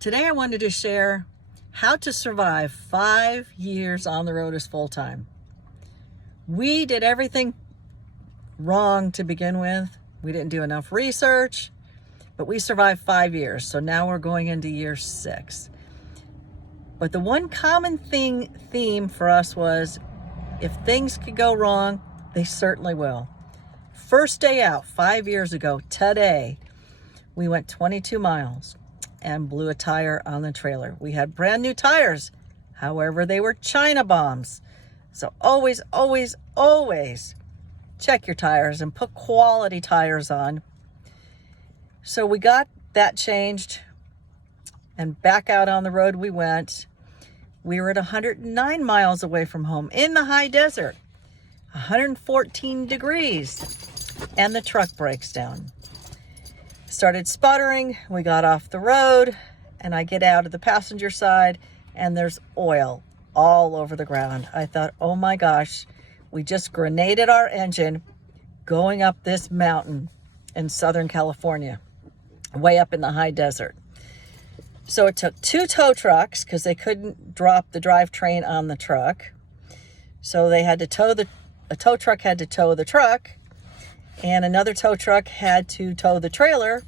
Today I wanted to share how to survive 5 years on the road as full-time. We did everything wrong to begin with. We didn't do enough research, but we survived 5 years. So now we're going into year 6. But the one common theme for us was if things could go wrong, they certainly will. First day out 5 years ago today, we went 22 miles and blew a tire on the trailer. We had brand new tires. However, they were China bombs. So always check your tires and put quality tires on. So we got that changed and back out on the road we went. We were at 109 miles away from home in the high desert, 114 degrees, and the truck breaks down. Started sputtering, we got off the road, and I get out of the passenger side, and there's oil all over the ground. I thought, oh my gosh, we just grenaded our engine going up this mountain in Southern California, way up in the high desert. So it took 2 tow trucks because they couldn't drop the drivetrain on the truck. So they had to a tow truck had to tow the truck, and another tow truck had to tow the trailer.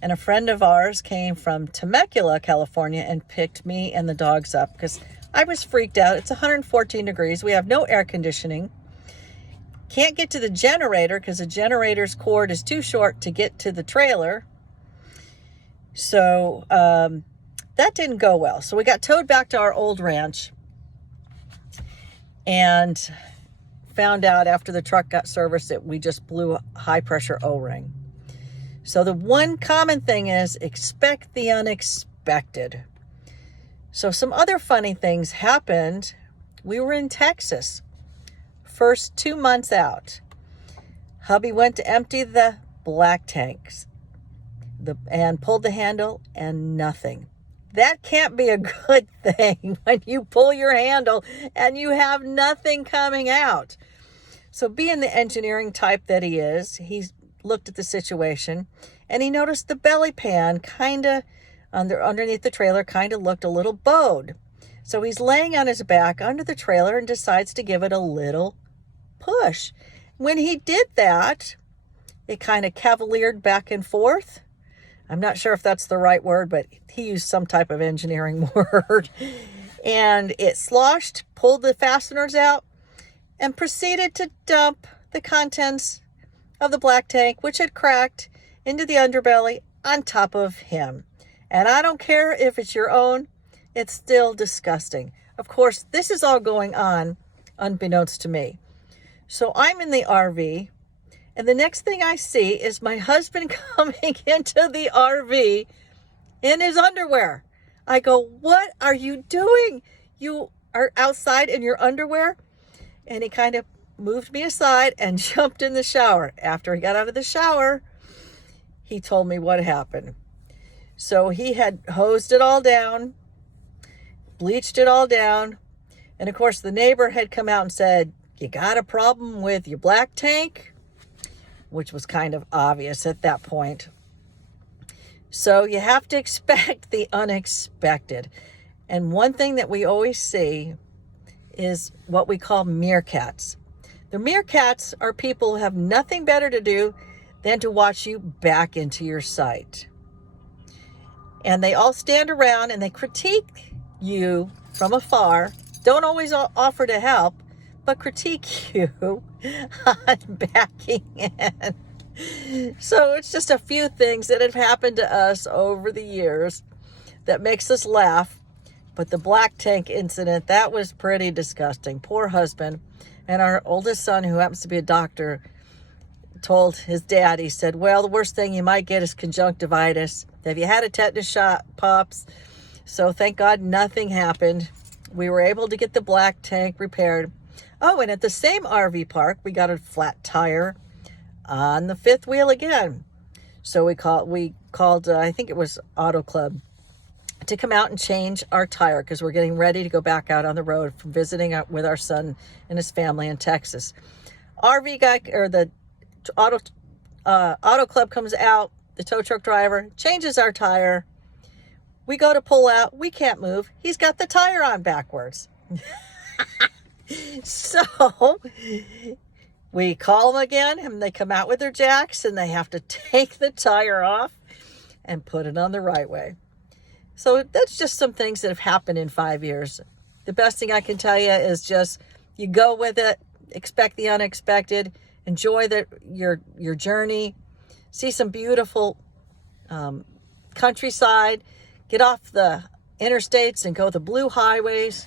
And a friend of ours came from Temecula, California, and picked me and the dogs up because I was freaked out. It's 114 degrees. We have no air conditioning. Can't get to the generator because the generator's cord is too short to get to the trailer. So that didn't go well. So we got towed back to our old ranch and found out after the truck got serviced that we just blew a high pressure O-ring. So the one common thing is expect the unexpected. So some other funny things happened. We were in Texas, first 2 months out. Hubby went to empty the black tanks and pulled the handle and nothing. That can't be a good thing when you pull your handle and you have nothing coming out. So being the engineering type that he is, he's looked at the situation and he noticed the belly pan kind of underneath the trailer kind of looked a little bowed. So he's laying on his back under the trailer and decides to give it a little push. When he did that, it kind of cavaliered back and forth. I'm not sure if that's the right word, but he used some type of engineering word. And it sloshed, pulled the fasteners out, and proceeded to dump the contents of the black tank, which had cracked, into the underbelly on top of him. And I don't care if it's your own, it's still disgusting. Of course, this is all going on unbeknownst to me. So I'm in the RV, and the next thing I see is my husband coming into the RV in his underwear. I go, what are you doing? You are outside in your underwear? And he kind of moved me aside and jumped in the shower. After he got out of the shower, he told me what happened. So he had hosed it all down, bleached it all down. And of course, the neighbor had come out and said, you got a problem with your black tank? Which was kind of obvious at that point. So you have to expect the unexpected. And one thing that we always see is what we call meerkats. The meerkats are people who have nothing better to do than to watch you back into your sight. And they all stand around and they critique you from afar. Don't always offer to help, but critique you on backing in. So it's just a few things that have happened to us over the years that makes us laugh. But the black tank incident, that was pretty disgusting. Poor husband. And our oldest son, who happens to be a doctor, told his dad, he said, well, the worst thing you might get is conjunctivitis. Have you had a tetanus shot, Pops? So thank God nothing happened. We were able to get the black tank repaired. Oh, and at the same RV park, we got a flat tire on the 5th wheel again. So we called I think it was Auto Club, to come out and change our tire because we're getting ready to go back out on the road from visiting with our son and his family in Texas. RV guy, or the auto club, comes out. The tow truck driver changes our tire. We go to pull out. We can't move. He's got the tire on backwards. So we call them again, and they come out with their jacks, and they have to take the tire off and put it on the right way. So that's just some things that have happened in 5 years. The best thing I can tell you is just you go with it, expect the unexpected, enjoy your journey, see some beautiful countryside, get off the interstates and go the blue highways.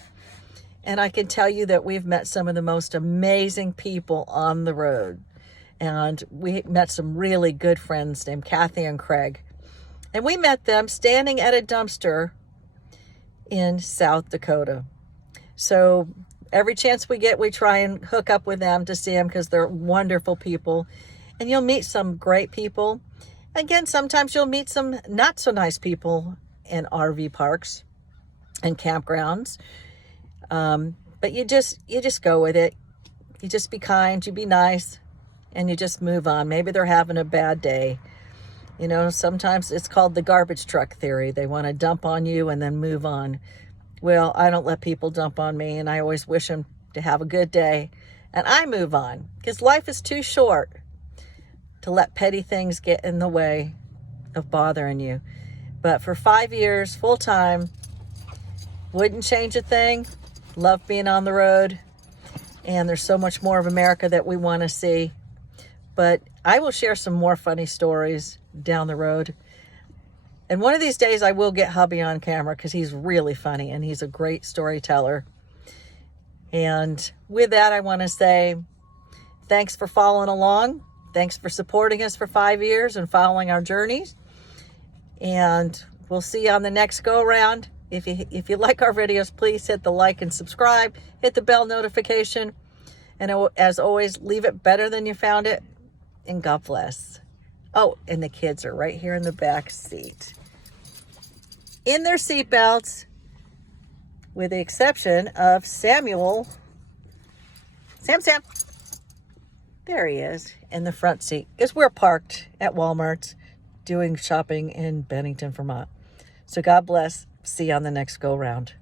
And I can tell you that we've met some of the most amazing people on the road. And we met some really good friends named Kathy and Craig. And we met them standing at a dumpster in South Dakota. So every chance we get, we try and hook up with them to see them because they're wonderful people. And you'll meet some great people. Again, sometimes you'll meet some not so nice people in RV parks and campgrounds. But you just go with it. You just be kind, you be nice, and you just move on. Maybe they're having a bad day. You know, sometimes it's called the garbage truck theory. They want to dump on you and then move on. Well, I don't let people dump on me, and I always wish them to have a good day. And I move on because life is too short to let petty things get in the way of bothering you. But for 5 years, full time, wouldn't change a thing. Love being on the road, and there's so much more of America that we want to see. But I will share some more funny stories down the road. And one of these days I will get hubby on camera because he's really funny and he's a great storyteller. And with that, I want to say thanks for following along. Thanks for supporting us for 5 years and following our journeys. And we'll see you on the next go around. If you like our videos, please hit the like and subscribe. Hit the bell notification. And as always, leave it better than you found it. And God bless. Oh, and the kids are right here in the back seat, in their seatbelts, with the exception of Samuel. Sam. There he is in the front seat because we're parked at Walmart doing shopping in Bennington, Vermont. So God bless. See you on the next go round.